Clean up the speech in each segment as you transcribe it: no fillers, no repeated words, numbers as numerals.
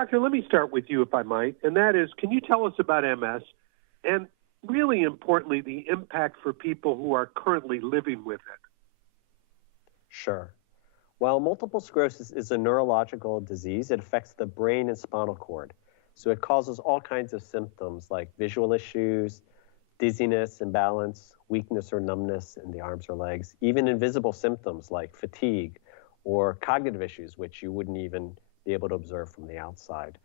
Doctor, let me start with you, if I might, and that is, can you tell us about MS and, really importantly, the impact for people who are currently living with it? Sure. Well, multiple sclerosis is a neurological disease. It affects the brain and spinal cord. So it causes all kinds of symptoms like visual issues, dizziness, imbalance, weakness or numbness in the arms or legs, even invisible symptoms like fatigue or cognitive issues, which you wouldn't even be able to observe from the outside.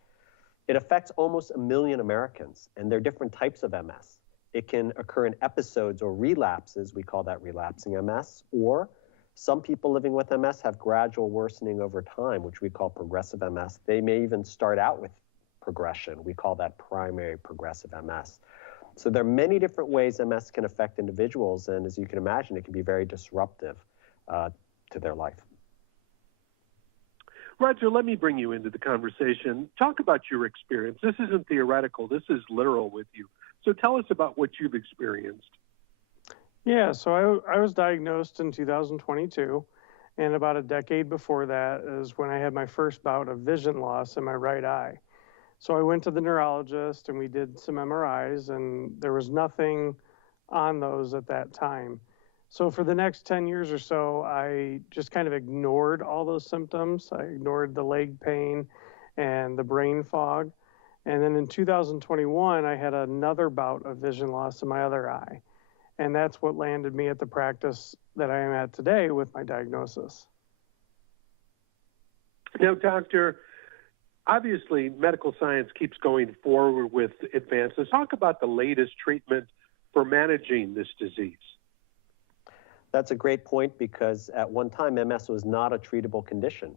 It affects almost 1 million Americans, and there are different types of MS. It can occur in episodes or relapses, we call that relapsing MS, or some people living with MS have gradual worsening over time, which we call progressive MS. They may even start out with progression. We call that primary progressive MS. So there are many different ways MS can affect individuals, and as you can imagine, it can be very disruptive to their life. Roger, let me bring you into the conversation. Talk about your experience. This isn't theoretical. This is literal with you. So tell us about what you've experienced. Yeah, so I was diagnosed in 2022, and about a decade before that is when I had my first bout of vision loss in my right eye. So I went to the neurologist, and we did some MRIs, and there was nothing on those at that time. So for the next 10 years or so, I just kind of ignored all those symptoms. I ignored the leg pain and the brain fog. And then in 2021, I had another bout of vision loss in my other eye. And that's what landed me at the practice that I am at today with my diagnosis. Now, Doctor, obviously medical science keeps going forward with advances. Talk about the latest treatment for managing this disease. That's a great point because at one time, MS was not a treatable condition.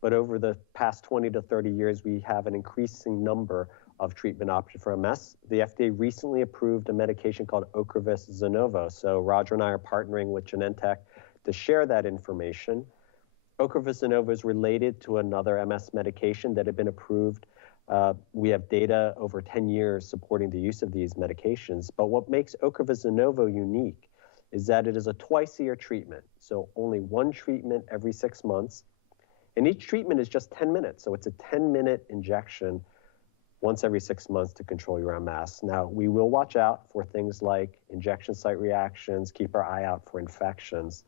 But over the past 20 to 30 years, we have an increasing number of treatment options for MS. The FDA recently approved a medication called Ocrevus Zunovo. So Roger and I are partnering with Genentech to share that information. Ocrevus Zunovo is related to another MS medication that had been approved. We have data over 10 years supporting the use of these medications. But what makes Ocrevus Zunovo unique is that it is a twice-a-year treatment. So only one treatment every 6 months. And each treatment is just 10 minutes. So it's a 10-minute injection once every 6 months to control your MS. Now, we will watch out for things like injection site reactions, keep our eye out for infections.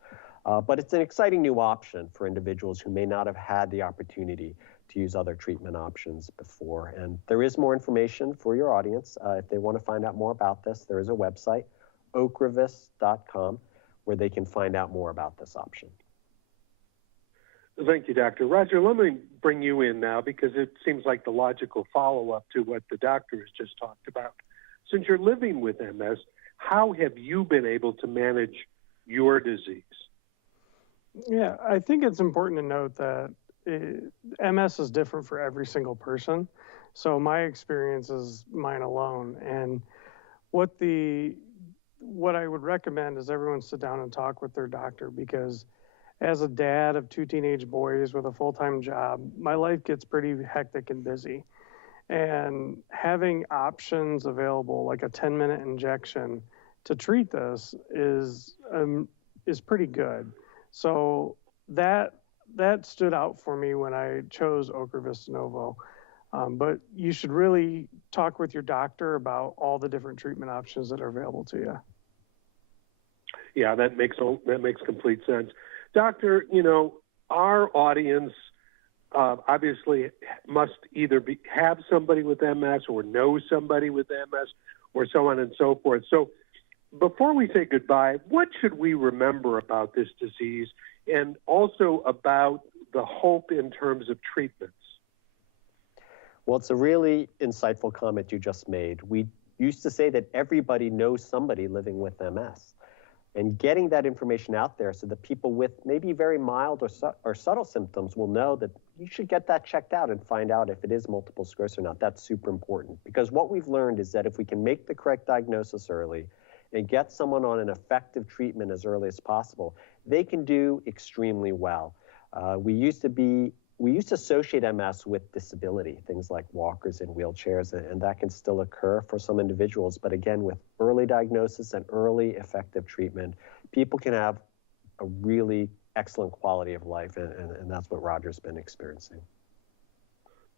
But it's an exciting new option for individuals who may not have had the opportunity to use other treatment options before. And there is more information for your audience. If they want to find out more about this, there is a website, ocrevus.com, where they can find out more about this option. Thank you, Doctor. Roger, let me bring you in now because it seems like the logical follow-up to what the doctor has just talked about. Since you're living with MS, how have you been able to manage your disease? Yeah, I think it's important to note that MS is different for every single person. So my experience is mine alone. And what I would recommend is everyone sit down and talk with their doctor, because as a dad of 2 teenage boys with a full-time job, my life gets pretty hectic and busy. And having options available, like a 10-minute injection to treat this is pretty good. So that stood out for me when I chose Ocrevus Zunovo. But you should really talk with your doctor about all the different treatment options that are available to you. Yeah, that makes complete sense. Doctor, our audience obviously must either have somebody with MS or know somebody with MS or so on and so forth. So before we say goodbye, what should we remember about this disease and also about the hope in terms of treatments? Well, it's a really insightful comment you just made. We used to say that everybody knows somebody living with MS. And getting that information out there so that people with maybe very mild or subtle symptoms will know that you should get that checked out and find out if it is multiple sclerosis or not. That's super important, because what we've learned is that if we can make the correct diagnosis early and get someone on an effective treatment as early as possible, they can do extremely well. We used to associate MS with disability, things like walkers and wheelchairs, and that can still occur for some individuals. But again, with early diagnosis and early effective treatment, people can have a really excellent quality of life, and that's what Roger's been experiencing.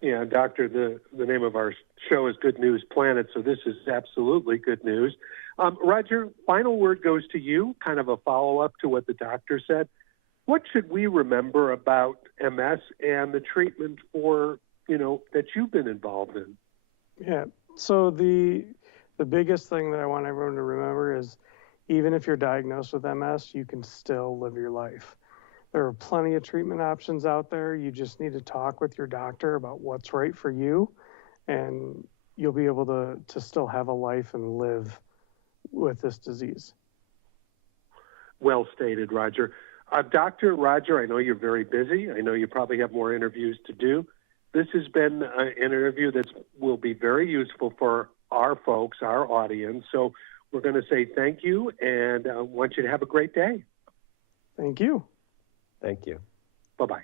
Yeah, Doctor, the name of our show is Good News Planet, so this is absolutely good news. Roger, final word goes to you, kind of a follow-up to what the doctor said. What should we remember about MS and the treatment for, that you've been involved in? Yeah. So the biggest thing that I want everyone to remember is even if you're diagnosed with MS, you can still live your life. There are plenty of treatment options out there. You just need to talk with your doctor about what's right for you, and you'll be able to still have a life and live with this disease. Well stated, Roger. Dr. Roger, I know you're very busy. I know you probably have more interviews to do. This has been an interview that will be very useful for our folks, our audience. So we're going to say thank you, and I want you to have a great day. Thank you. Thank you. Bye-bye.